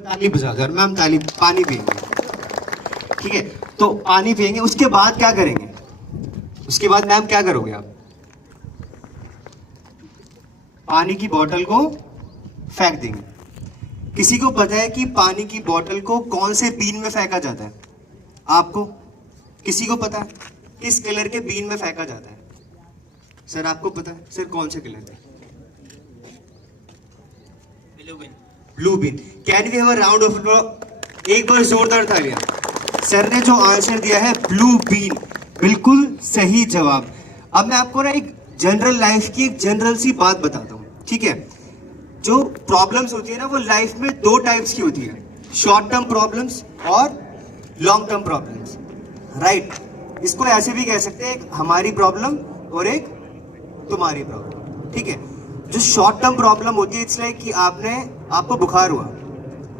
ताली बजा दो मैम, ताली। पानी पिएंगे, ठीक है? तो पानी पिएंगे, उसके बाद क्या करेंगे? उसके बाद मैम क्या करोगे आप? पानी की बोतल को फेंक देंगे। किसी को पता है कि पानी की बोतल को कौन से बीन में फेंका जाता है? आपको किसी को पता है किस कलर के बीन में फेंका जाता है? सर आपको पता है? सर कौन से कलर के? Blue bean. Can we have a round of applause? एक बार जोरदार तालियां। सर ने जो आंसर दिया है ब्लू बीन, बिल्कुल सही जवाब। अब मैं आपको ना एक जनरल लाइफ की एक जनरल सी बात बताता हूँ, ठीक है? जो प्रॉब्लम्स होती है ना, वो लाइफ में दो टाइप्स की होती है, शॉर्ट टर्म प्रॉब्लम्स और लॉन्ग टर्म प्रॉब्लम्स, राइट? इसको ऐसे भी कह सकते हैं, एक हमारी प्रॉब्लम और एक तुम्हारी प्रॉब्लम, ठीक है? जो शॉर्ट टर्म प्रॉब्लम होती है, इट्स लाइक कि आपको बुखार हुआ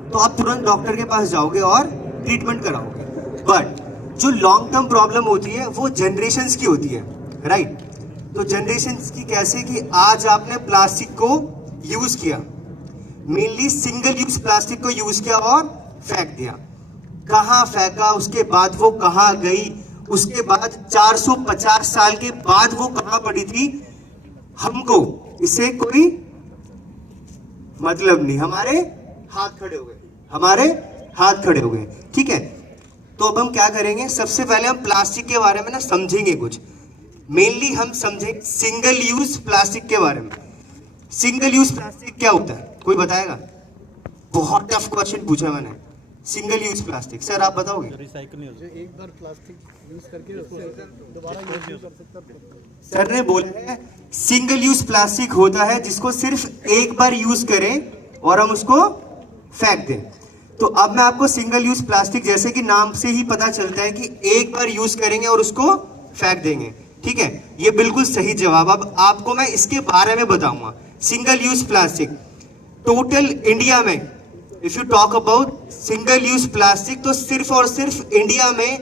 तो आप तुरंत डॉक्टर के पास जाओगे और ट्रीटमेंट कराओगे। बट जो लॉन्ग टर्म प्रॉब्लम होती है वो जनरेशंस की होती है, राइट? तो जनरेशंस की कैसे? कि आज आपने प्लास्टिक को यूज किया, मेनली सिंगल यूज प्लास्टिक को यूज किया और फेंक दिया। कहाँ फेंका, उसके बाद वो कहाँ गई, उसके बाद 450 साल के बाद वो कहाँ पड़ी थी, हमको इससे कोई मतलब नहीं। हमारे हाथ खड़े हो गए, हमारे हाथ खड़े हो गए, ठीक है? तो अब हम क्या करेंगे? सबसे पहले हम प्लास्टिक के बारे में ना समझेंगे कुछ। मेनली हम समझेंगे सिंगल यूज प्लास्टिक के बारे में। सिंगल यूज प्लास्टिक क्या होता है, कोई बताएगा? बहुत टफ क्वेश्चन पूछा मैंने। सिंगल यूज प्लास्टिक, सर आप बताओगे? रिसाइकल नहीं होता, एक बार प्लास्टिक यूज करके उससे दोबारा यूज नहीं कर सकता। सर ने बोला है सिंगल यूज प्लास्टिक होता है जिसको सिर्फ एक बार यूज करें और हम उसको फेंक दें। तो अब मैं आपको सिंगल यूज प्लास्टिक, जैसे कि नाम से ही पता चलता है कि एक बार यूज करेंगे और उसको फेंक देंगे, ठीक है? ये बिल्कुल सही जवाब। अब आपको मैं इसके बारे में बताऊंगा। Single use plastic total India में, if you talk about single use plastic, तो सिर्फ और सिर्फ इंडिया में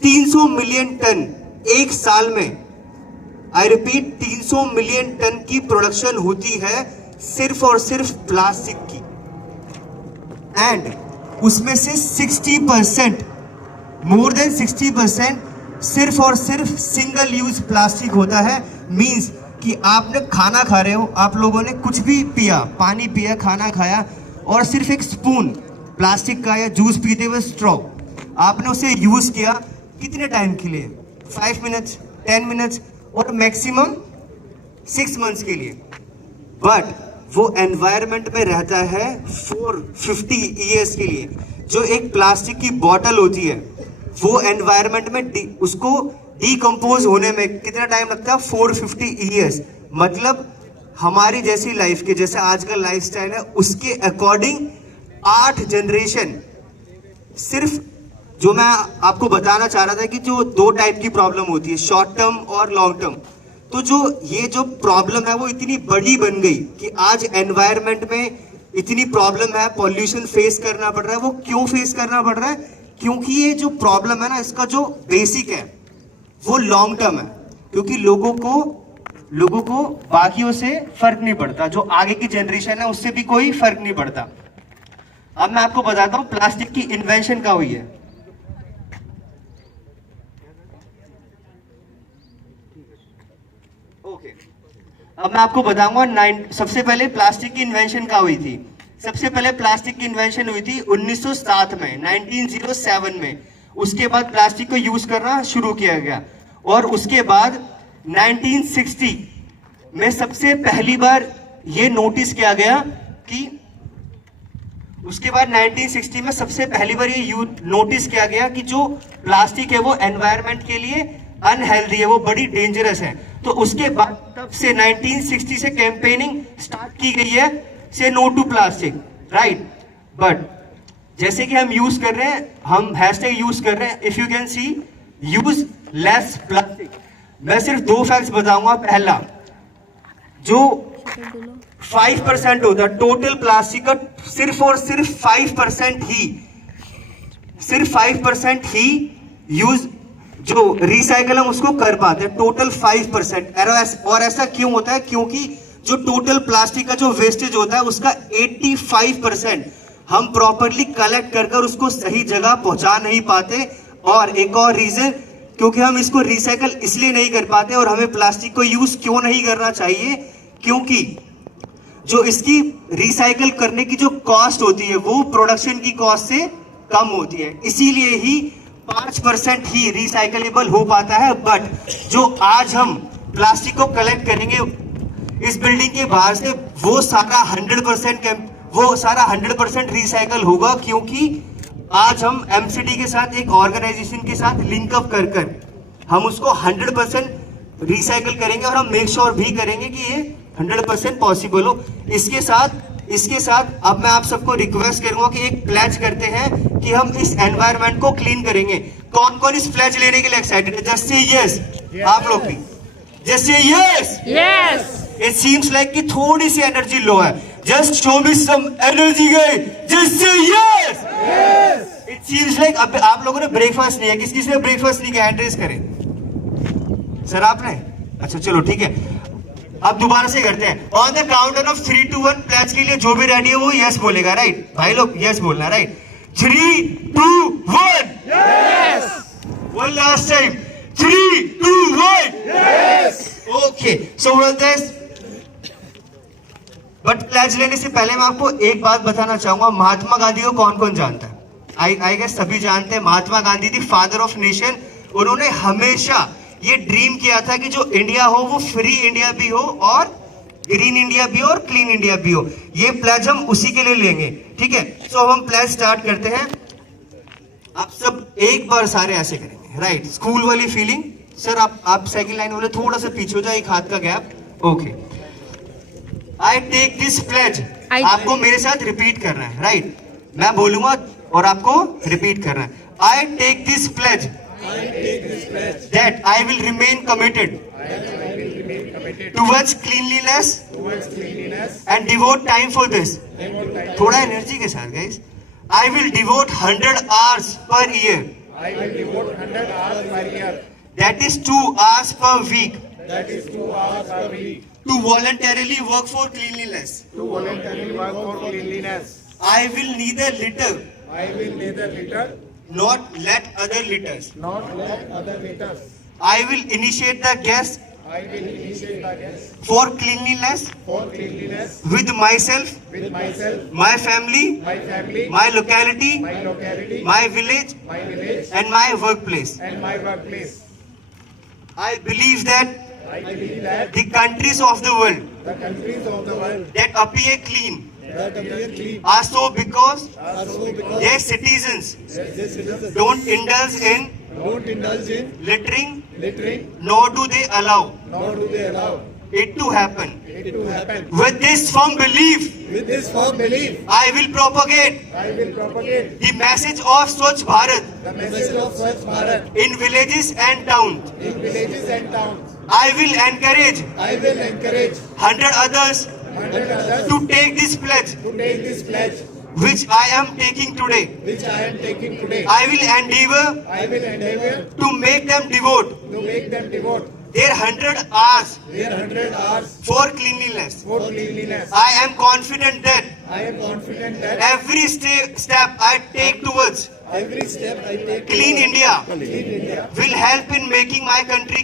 300 मिलियन टन एक साल में, आई रिपीट 300 मिलियन टन की प्रोडक्शन होती है सिर्फ और सिर्फ प्लास्टिक की। एंड उसमें से 60%, मोर देन 60% सिर्फ और सिर्फ सिंगल यूज प्लास्टिक होता है। मींस कि आपने खाना खा रहे हो, आप लोगों ने कुछ भी पिया, पानी पिया, खाना खाया, और सिर्फ एक स्पून प्लास्टिक का या जूस पीते हुए स्ट्रॉ आपने उसे यूज किया, कितने टाइम के लिए? 5 मिनट्स, 10 मिनट्स और मैक्सिमम 6 मंथ्स के लिए। बट वो एनवायरनमेंट में रहता है 450 ईयर्स के लिए। जो एक प्लास्टिक की बॉटल होती है वो एनवायरनमेंट में उसको डिकम्पोज होने में कितना टाइम लगता है? 450 ईयर्स। मतलब हमारी जैसी लाइफ के, जैसे आजकल लाइफस्टाइल है, उसके अकॉर्डिंग 8 जनरेशन। सिर्फ जो मैं आपको बताना चाह रहा था कि जो दो टाइप की प्रॉब्लम होती है, शॉर्ट टर्म और लॉन्ग टर्म, तो ये जो प्रॉब्लम है वो इतनी बड़ी बन गई कि आज एनवायरनमेंट में इतनी प्रॉब्लम है, पॉल्यूशन फेस करना पड़ रहा है। वो क्यों फेस करना पड़ रहा है? क्योंकि ये जो प्रॉब्लम है ना, इसका जो बेसिक है वो लॉन्ग टर्म है। क्योंकि लोगों को बाकियों से फर्क नहीं पड़ता, जो आगे की जनरेशन है उससे भी कोई फर्क नहीं पड़ता। अब मैं आपको बताता हूं प्लास्टिक की इन्वेंशन कहाँ हुई है। ओके, अब मैं आपको बताऊंगा सबसे पहले प्लास्टिक की इन्वेंशन कहाँ हुई थी। सबसे पहले प्लास्टिक की इन्वेंशन हुई थी 1907 में, 1907 में। उसके बाद प्लास्टिक को यूज करना शुरू किया गया, और उसके बाद 1960 में सबसे पहली बार ये नोटिस किया गया कि, उसके बाद 1960 में सबसे पहली बार ये नोटिस किया गया कि जो प्लास्टिक है वो एनवायरनमेंट के लिए अनहेल्दी है, वो बड़ी डेंजरस है। तो उसके बाद तब से 1960 से कैंपेनिंग स्टार्ट की गई है, say no to plastic, right? But जैसे कि हम यूज कर रहे हैं, हम हैशटैग यूज कर रहे हैं, if you can see, use less plastic. मैं सिर्फ 2 फैक्ट्स बताऊंगा। पहला, जो 5% होता है टोटल प्लास्टिक का, सिर्फ और सिर्फ 5% ही, सिर्फ 5% ही यूज, जो रिसाइकल हम उसको कर पाते हैं, टोटल 5%। और ऐसा क्यों होता है? क्योंकि जो टोटल प्लास्टिक का जो वेस्टेज होता है उसका 85% हम प्रॉपरली कलेक्ट कर कर उसको सही जगह पहुंचा नहीं पाते। और एक और रीजन, क्योंकि हम इसको रिसाइकल इसलिए नहीं कर पाते और हमें प्लास्टिक को यूज क्यों नहीं करना चाहिए, क्योंकि जो इसकी रिसाइकल करने की जो कॉस्ट होती है वो प्रोडक्शन की कॉस्ट से कम होती है, इसीलिए ही 5% ही रिसाइकलेबल हो पाता है। बट जो आज हम प्लास्टिक को कलेक्ट करेंगे इस बिल्डिंग के बाहर से, वो सारा 100% रिसाइकल होगा, क्योंकि आज हम एमसीडी के साथ एक ऑर्गेनाइजेशन के साथ लिंकअप कर कर हम उसको 100% रिसाइकल करेंगे और हम मेक श्योर भी करेंगे कि ये 100% पॉसिबल हो। इसके साथ अब मैं आप सबको रिक्वेस्ट करूंगा कि एक प्लेज करते हैं कि हम इस एनवायरनमेंट को क्लीन करेंगे। कौन कौन इस प्लेज लेने के लिए एक्साइटेड है? Just say yes. आप लोग भी just say yes. Yes. It seems like कि थोड़ी सी एनर्जी लो है। Just show me some energy गई। Just say yes. It seems like अब आप लोगों ने ब्रेकफास्ट नहीं है। किस ने ब्रेकफास्ट नहीं किया? हैंड रेज करें। सर आपने? अच्छा चलो ठीक है, अब दोबारा से करते हैं। On the counter of 3 to 1 pledge के लिए जो भी रेडी है वो यस बोलेगा, राइट? भाई लोग यस बोलना, right? 3, 2, 1 Yes. One last time. 3, 2, 1 okay. So this, but pledge लेने से पहले मैं आपको एक बात बताना चाहूंगा। महात्मा गांधी को कौन कौन जानता है? आई गेस सभी जानते हैं। Mahatma Gandhi the father of nation. उन्होंने हमेशा ये ड्रीम किया था कि जो इंडिया हो वो फ्री इंडिया भी हो और ग्रीन इंडिया भी हो और क्लीन इंडिया भी हो। ये प्लेज हम उसी के लिए लेंगे, ठीक है? सो हम प्लेज स्टार्ट करते हैं। आप सब एक बार सारे ऐसे करेंगे, राइट? स्कूल वाली फीलिंग। सर आप सेकंड लाइन वाले थोड़ा सा पीछे हो जाए, एक हाथ का gap. Okay. I take this pledge. आपको मेरे साथ रिपीट करना है, राइट? मैं बोलूंगा और आपको रिपीट करना है। I take this pledge that I will remain committed towards cleanliness and devote time for this. थोड़ा एनर्जी के साथ guys. I will devote 100 hours per year. That is 2 hours per week. To voluntarily work for cleanliness. I will neither litter not let other litters. I will initiate the guest for cleanliness with myself, my family, my locality, my village, and my workplace. I believe that the countries of the world that appear clean are so because their citizens don't indulge in littering, nor do they allow it to happen. With this firm belief, I will propagate the message of Swachh Bharat in villages and towns. I will encourage 100 others to take this pledge which I am taking today. I will endeavor to make them devote their 100 hours for cleanliness. I am confident that every step I take towards clean India will help in making my country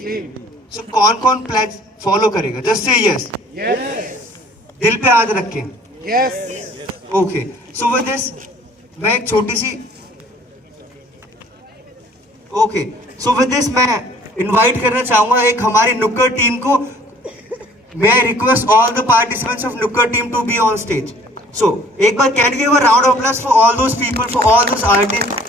clean. So कौन कौन pledge follow करेगा? Just say yes. दिल पे हाथ रख के। Okay. So with this मैं एक छोटी सी मैं इनवाइट करना चाहूंगा एक हमारी नुक्कड़ टीम को। May I request all the participants of Nukkad team to be on stage. So एक बार can we give a round of applause for all those people, for all those artists